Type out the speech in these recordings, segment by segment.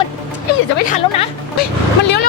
มันเอ๊ะเดี๋ยวจะไม่ทันแล้วนะเฮ้ยมันเลี้ยว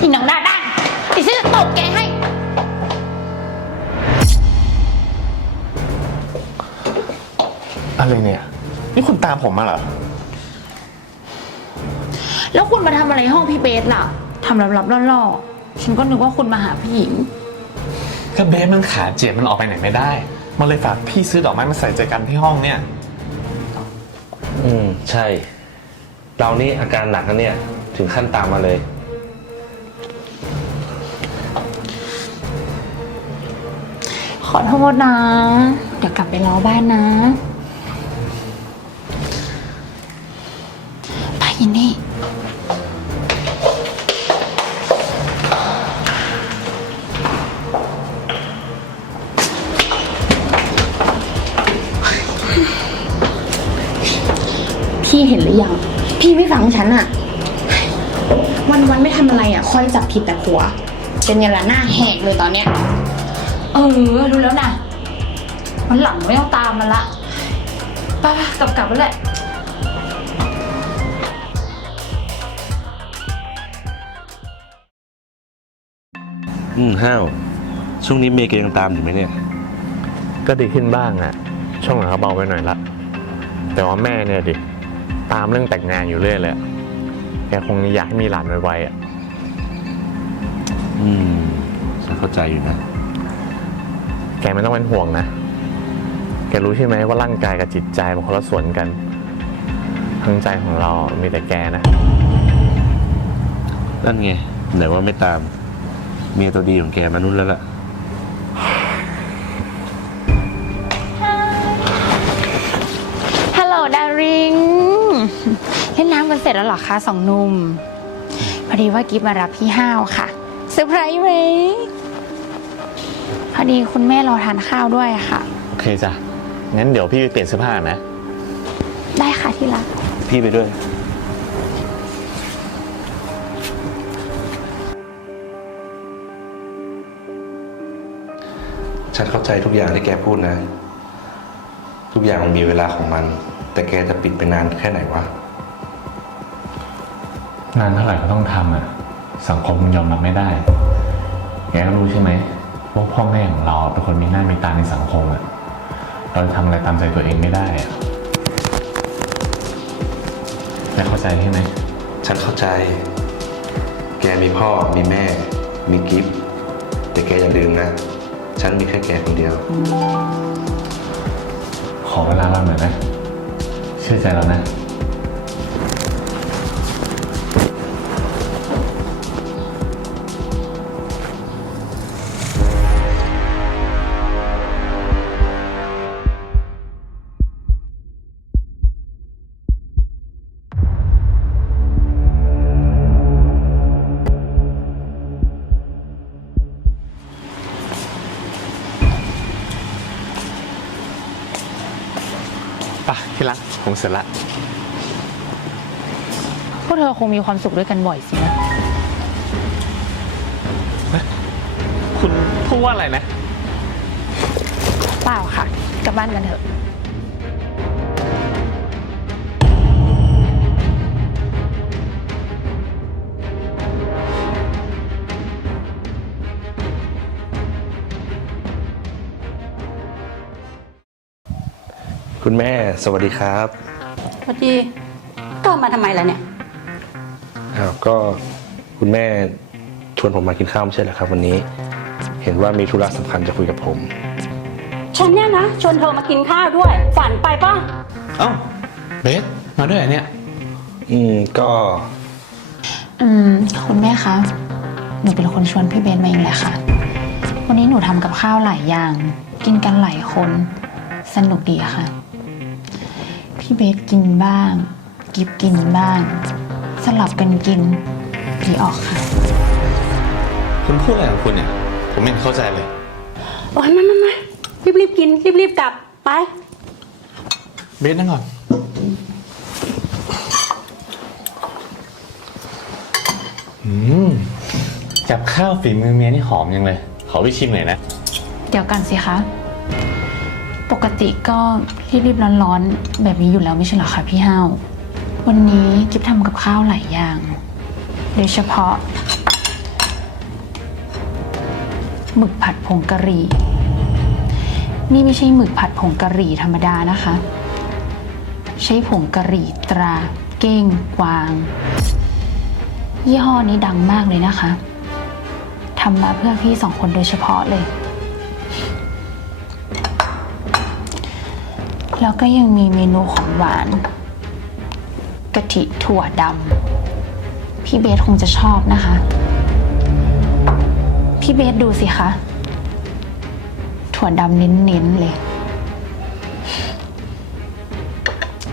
อีหนังหน้าด้านดิฉันจะตบแกให้ อะไรเนี่ย นี่คุณตามผมมาเหรอ แล้วคุณมาทำอะไรห้องพี่เบสล่ะทำลับๆล่อๆ ฉันก็นึกว่าคุณมาหาผู้หญิง ก็เบสมันขาเจ็บมันออกไปไหนไม่ได้ มันเลยฝากพี่ซื้อดอกไม้มาใส่ใจกันที่ห้องเนี่ย อืม ใช่ เรานี่อาการหนักนะเนี่ย ถึงขั้นตามมาเลย ขอโทษนะ เดี๋ยวกลับไปรอบ้านนะไปยินนี่พี่เห็นหรือยัง พี่ไม่ฟังฉันอะวันวันๆไม่ทำอะไรอะคอยจับผิดแต่ผัว เป็นไงล่ะหน้าแหกเลยตอนเนี้ย เออ รู้แล้วนะวันหลังไม่ต้องตามมันละไป้ากลับกลับแล้วแหละ อืมห้าว ช่วงนี้เมย์แกยังตามอยู่ไหมเนี่ย ก็ดีขึ้นบ้างอะช่วงหลังเขาเบาไปหน่อยละ แต่ว่าแม่เนี่ยดิ ตามเรื่องแต่งงานอยู่เรื่อยเลยอะแกคงอยากให้มีหลานไวๆอะ อืมฉันเข้าใจอยู่นะ แกไม่ต้องเป็นห่วงนะ แกรู้ใช่ไหมว่าร่างกายกับจิตใจมันคนละส่วนกัน ทั้งใจของเรา มีแต่แกนะ นั่นไงไหนว่าไม่ตาม เมียตัวดีของแกมานุ่นแล้วล่ะ ฮัลโหลดาริงเล่นน้ำกันเสร็จแล้วเหรอคะสองหนุ่ม พอดีว่ากิฟมารับพี่ห้าวค่ะเซอร์ไพรส์ไหมพ อดีคุณแม่รอทานข้าวด้วยอะค่ะ โอเคจ้ะ งั้นเดี๋ยวพี่ไปเปลี่ยนเสื้อผ้านะ ได้ค่ะที่รัก พี่ไปด้วย ฉันเข้าใจทุกอย่างที่แกพูดนะ ทุกอย่างมันมีเวลาของมัน แต่แกจะปิดไปนานแค่ไหนวะ งานเท่าไหร่ก็ต้องทำอะ สังคมมันยอมรับไม่ได้แกก็รู้ใช่ไหม ว่าพ่อแม่ของเราเป็นคนมีหน้ามีตาในสังคมอะเราจะทำอะไรตามใจตัวเองไม่ได้อะแกเข้าใจใช่ไหม ฉันเข้าใจ แกมีพ่อ มีแม่ มีกิฟต์แต่แกอย่าลืมนะ ฉันมีแค่แกคนเดียว ขอเวลาเราหน่อยนะ เชื่อใจเรานะ ป่ะที่รักผมเสร็จละพวกเธอคงมีความสุขด้วยกันบ่อยสินะคุณพูดว่าอะไรนะ เปล่าค่ะ กลับบ้านกันเถอะ คุณแม่ สวัสดีครับพอดีก็มาทำไมล่ะเนี่ย อ้าวก็คุณแม่ชวนผมมากินข้าวไม่ใช่เหรอครับ วันนี้ เห็นว่ามีธุระสำคัญจะคุยกับผม ฉันเนี่ยนะชวนเธอมากินข้าวด้วย ฝันไปป่ะเอ้าเบสมาด้วยเหรอเนี่ย อืมก็อืมคุณแม่คะ หนูเป็นคนชวนพี่เบนมาเองแหละค่ะ วันนี้หนูทำกับข้าวหลายอย่าง กินกันหลายคน สนุกดีอะค่ะ พี่พี่เบสกินบ้าง กิฟกินบ้าง สลับกันกินดีออกค่ะ คุณพูดอะไรของคุณเนี่ย ผมไม่เข้าใจเลย โอ้ยมามามารีบรีบๆกิน รีบรีบๆกลับไป เบสนั่งก่อน อืมกับข้าวฝีมือเมียนี่หอมยังเลย ขอไปชิมหน่อยนะ เดี๋ยวกันสิคะ ปกติก็รีบๆร้อนๆ แบบนี้อยู่แล้วไม่ใช่เหรอคะพี่ห้าว วันนี้กิฟทำกับข้าวหลายอย่าง โดยเฉพาะหมึกผัดผงกะหรี่ นี่ไม่ใช่หมึกผัดผงกะหรี่ธรรมดานะคะ ใช้ผงกะหรี่ตราเก้งกวาง ยี่ห้อนี้ดังมากเลยนะคะทำมาเพื่อพี่สองคนโดยเฉพาะเลย แล้วก็ยังมีเมนูของหวานกะทิถั่วดำพี่เบสคงจะชอบนะคะ พี่เบสดูสิคะถั่วดำเน้นๆเลย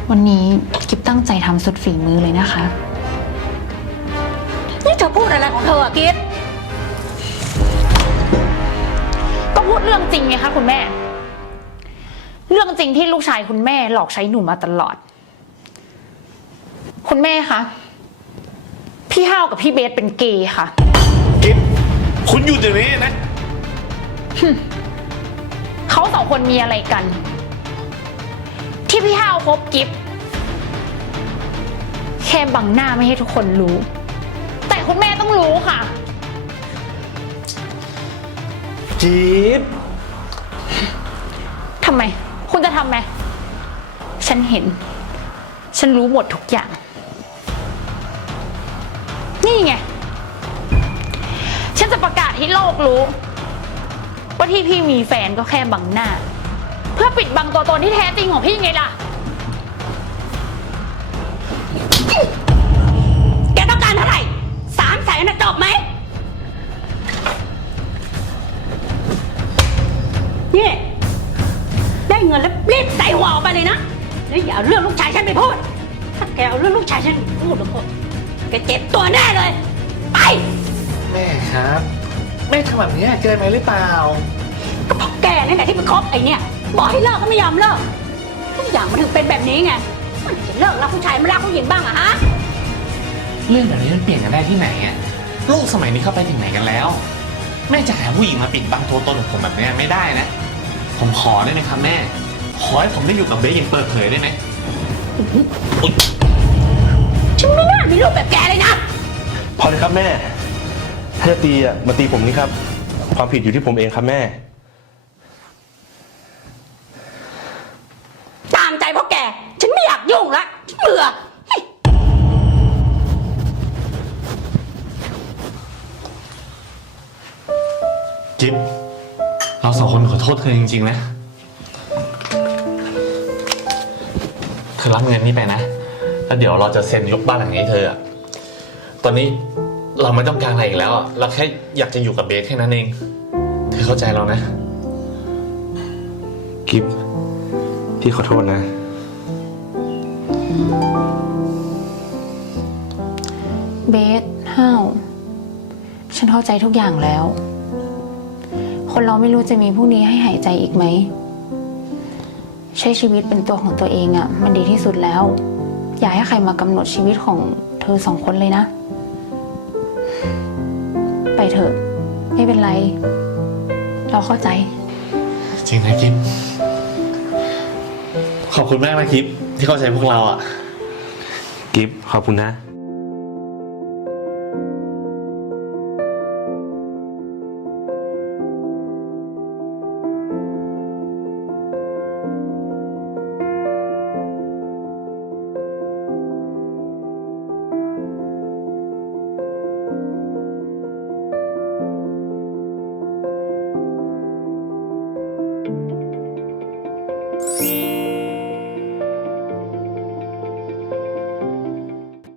วันนี้กิฟตั้งใจทำสุดฝีมือเลยนะคะ นี่เธอพูดอะไรของเธออะกิฟก็พูดเรื่องจริงไงคะคุณแม่ เรื่องจริงที่ลูกชายคุณแม่หลอกใช้หนูมาตลอด คุณแม่คะ พี่ห้าวกับพี่เบสเป็นเกย์ค่ะ กิฟคุณอยู่ตรงนี้นะ เขาสองคนมีอะไรกัน ที่พี่ห้าวคบกิฟแค่บังหน้าไม่ให้ทุกคนรู้ แต่คุณแม่ต้องรู้ค่ะจิ๊บทำไม คุณจะทำไหม ฉันเห็น ฉันรู้หมดทุกอย่าง นี่ไง ฉันจะประกาศให้โลกรู้ ว่าที่พี่มีแฟนก็แค่บังหน้า เพื่อปิดบังตัวตนที่แท้จริงของพี่ไงล่ะ แกต้องการเท่าไหร่สามแสนนะจบไหมนี่ ได้เงินแล้วรีบใส่หัวออกไปเลยนะ แล้วอย่าเอาเรื่องลูกชายฉันไปพูด ถ้าแกเอาเรื่องลูกชายฉันไปพูดแล้วก็แกเจ็บตัวแน่เลย ไป แม่ครับ แม่ทำแบบนี้เกินไปหรือเปล่า ก็เพราะแกนี่แหละที่ไปคบไอ้เนี่ยบอกให้เลิกก็ไม่ยอมเลิก ทุกอย่างมันถึงเป็นแบบนี้ไง มันจะเลิกรักผู้ชายไม่รักผู้หญิงบ้างอะฮะ เรื่องแบบนี้มันเปลี่ยนกันได้ที่ไหนอะโลกสมัยนี้เข้าไปถึงไหนกันแล้ว แม่จะหาผู้หญิงมาปิดบังตัวตนของผมแบบนี้ไม่ได้นะ ผมขอได้ไหมครับแม่ ขอให้ผมได้อยู่กับเบสอย่างเปิดเผยได้ไหมอุ๊ยฉันไม่น่ามีลูกแบบแกเลยนะ พอเลยครับแม่ ถ้าจะตีอะมาตีผมนี่ครับ ความผิดอยู่ที่ผมเองครับแม่ ตามใจเพราะแก ฉันไม่อยากยุ่งละฉันเบื่อ จิ๊บ เราสองคนขอโทษเธอจริงๆนะ เธอรับเงินนี่ไปนะ แล้วเดี๋ยวเราจะเซ็นยกบ้านหลังนี้ให้เธออะตอนนี้เราไม่ต้องการอะไรอีกแล้วอะเราแค่อยากจะอยู่กับเบสแค่นั้นเอง เธอเข้าใจเรานะ กิฟพี่ขอโทษนะ เบสห้าว ฉันเข้าใจทุกอย่างแล้ว คนเราไม่รู้จะมีพรุ่งนี้ให้หายใจอีกไหม ใช้ชีวิตเป็นตัวของตัวเองอะ่ะ มันดีที่สุดแล้ว อย่าให้ใครมากำหนดชีวิตของเธอสองคนเลยนะ ไปเถอะ ไม่เป็นไร เราเข้าใจ จริงนะกิฟขอบคุณมากนะกิฟที่เข้าใจพวกเราอะ กิฟขอบคุณนะ